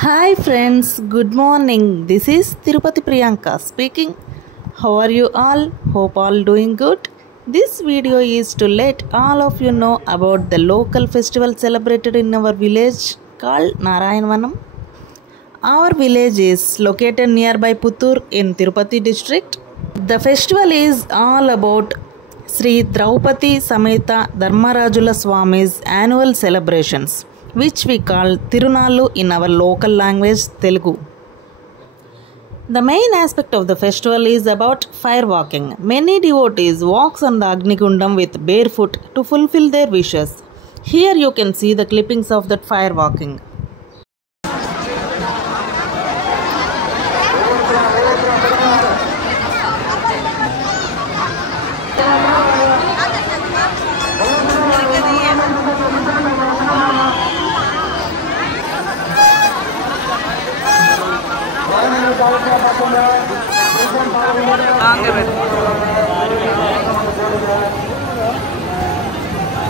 Hi friends, good morning. This is Tirupati Priyanka speaking. How are you all? Hope all doing good. This video is to let all of you know about the local festival celebrated in our village called Narayanvanam. Our village is located nearby Puttur in Tirupati district. The festival is all about Sri Draupadi Sameta Dharmarajula Swami's annual celebrations, which we call Tirunallu in our local language Telugu. The main aspect of the festival is about fire walking. Many devotees walks on the Agnikundam with barefoot to fulfill their wishes. Here you can see the clippings of that fire walking.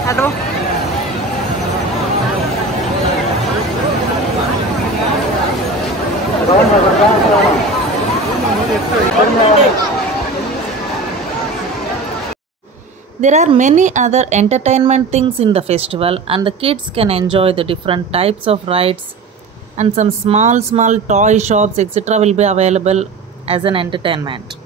Hello. There are many other entertainment things in the festival, and the kids can enjoy the different types of rides, and some small toy shops etc. will be available as an entertainment.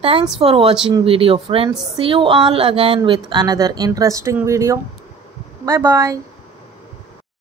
Thanks for watching video friends. See you all again with another interesting video. Bye bye.